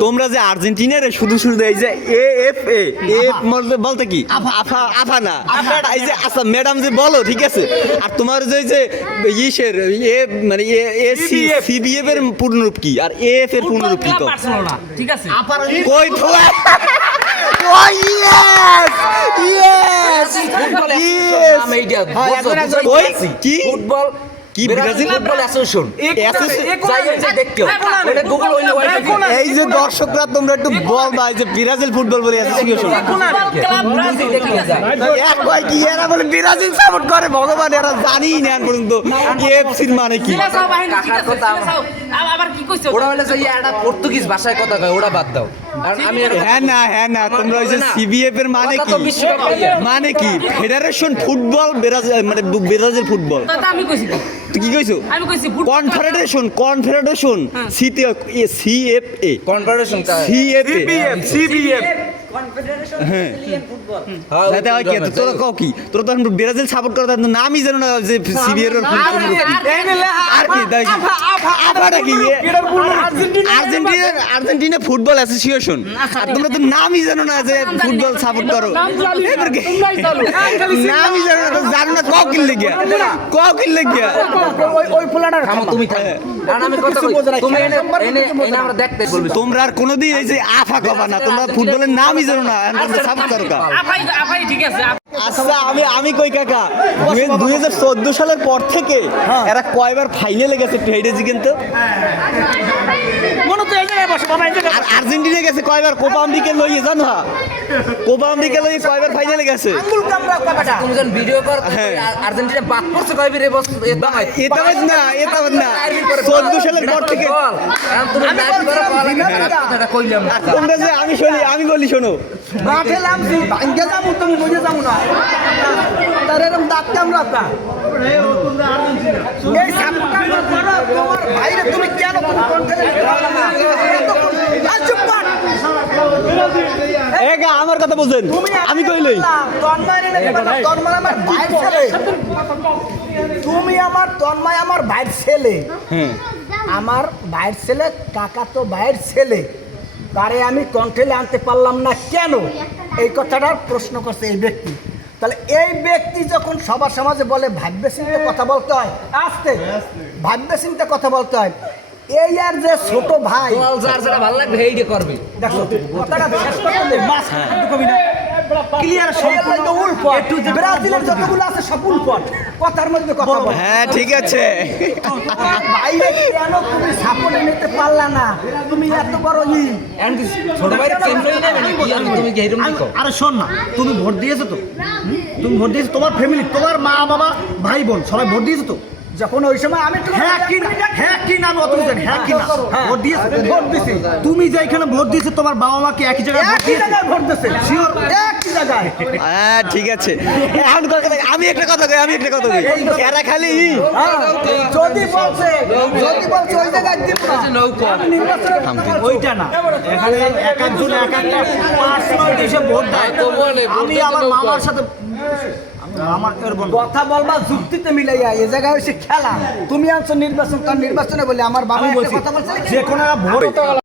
তোমরা যে আর্জেন্টিনারে শুধু শুধু এই যে এএফএ এফ বলতে কি আফা না এই যে আচ্ছা ম্যাডাম যে বলো ঠিক আছে আর তোমার যে ইসের এ মানে এ সিবিএফ এর পূর্ণরূপ কি আর এএফ এর পূর্ণরূপ কি তো বার্সেলোনা ঠিক আছে কই থোয়া ও ইয়েস ইয়েস কই কি ফুটবল কি ব্রাজিল ফুটবল অ্যাসোসিয়েশন এটা গুগল এই যে দর্শকরা তোমরা একটু বলবা এই যে ব্রাজিল ফুটবল বলে অ্যাসোসিয়েশন এক কয় কি এরা বলে ব্রাজিল সাপোর্ট করে ভগবান এরা জানিই না এখন পর্যন্ত এফসির মানে কি আবার কি কইছো ওরা হলো যে এটা পর্তুগিজ ভাষায় কথা কয় ওরা বাদ দাও আর আমি হ্যাঁ না তোমরা ওই যে সিবিএফ এর মানে কি মানে কি ফেডারেশন ফুটবল ব্রাজিল মানে ব্রাজিল ফুটবল তা আমি কইছি তুই কি কইছো আমি কইছি কনফেডারেশন সিতে সিএফএ কনফেডারেশন সিবিএফ কনফেডারেশন হ্যাঁ। ব্রাজিলিয়ান ফুটবল দাদা কি তোরা কও কি তোরা তো ব্রাজিল সাপোর্ট করে তার নামই জানো না যে সিবিএফ এর আর কি তাই আপাটা কি আর্জেন্টিনা ফুটবল অ্যাসোসিয়েশন আর তোমরা তো নামই জানো না যে ফুটবল সাপোর্ট করো এবার কি নামই জানো না তো জানো না কও কি লাগিয়া ওই পোলাটার থামো তুমি থামো আর আমি কথা কই তুমি এনে আমরা দেখতে বলবি তোমরা আর কোনোদিন এই যে আফা কবা না তোমরা ফুটবলের নামই জানো না তোমরা সাপোর্ট করো কা আপাই ঠিক আছে আচ্ছা আমি কই কাকা 2014 সালের পর থেকে এরা কয়বার ফাইনালে গেছে একটু হেডে জিগেন তো মনে তো এই জায়গায় বসে বাবা এই জায়গায় আর আর্জেন্টিনা গেছে কয়বার কোপা আমেরিকা লইয়ে জানো কোপা আমেরিকা লইয়ে কয়বার ফাইনালে গেছে তুমি যখন ভিডিও কর আর্জেন্টিনা বাদ করছে কয়বার এই বছর এটা না 14 সালের পর থেকে তুমি লাইভ করে কথাটা কইলাম আর তোমরা যে আমি বলি শোনো বাঠেলাম ভাঙ্গে যাবো তুমি বুঝে যাবো না তার এরকম ডাকতাম রাখা এই সাপোর্টার করো তোমার ভাইরে তুমি কেন তুমি কনফিডেন্স এগা আমার কথা বুঝেন আমি কইলই তন্ময় আমার ভাইয়ের ছেলে তুমি তন্ময় আমার ভাইয়ের ছেলে আমার ভাইয়ের ছেলে কাকা তো ভাইয়ের ছেলে তারে আমি কন্ট্রোলে আনতে পারলাম না কেন এই কথাটার প্রশ্ন করছে এই ব্যক্তি তাহলে এই ব্যক্তি যখন সবার সমাজে বলে ভাববে চিন্তে কথা বলতে হয় আস্তে ভাববে চিন্তে কথা বলতে হয় এই আর যে ছোট ভাই যার যারা ভালো লাগবে এইটা করবে দেখো কথাটা শেষ করতে মাস কবি না ক্লিয়ার সম্পূর্ণ উল্পট ব্রাজিলের যতগুলো আছে সব উল্পট কথার মধ্যে কথা বল হ্যাঁ ঠিক আছে ভাইরে কেন তুমি সাপোর্ট নিতে পারলা না তুমি এত বড় ছোট ভাইয়ের চেম্পিয়ন নেবে নাকি আমি তুমি কি এরকম দিকো আরে শোন না তুমি ভোট দিয়েছো তো তুমি ভোট দিয়েছো তোমার ফ্যামিলি তোমার মা বাবা ভাই বোন সবাই ভোট দিয়েছো তো যখন ওই সময় আমি হ্যাঁ কি না আমি অত বুঝেন হ্যাঁ কি না ভোট দিয়েছো ভোট দিছি তুমি যে এখানে ভোট দিয়েছো তোমার বাবা মা কি একই জায়গায় ভোট একই দিয়েছে জায়গায় ভোট দিছে শিওর একই জায়গায় হ্যাঁ ঠিক আছে এখন আমি একটা কথা কই এরা খালি যদি বলছে ওই জায়গায় দিব না ওইটা না এখানে এক একজন এক একটা পার্সোনাল দেশে ভোট দেয় আমি আমার মামার সাথে আমার কথা বলবা যুক্তিতে মিলাইয়া এই জায়গায় হচ্ছে খেলা তুমি আনছো নির্বাচন তার নির্বাচনে বলে আমার বাবা একটা কথা বলছে যে কোনো ভোট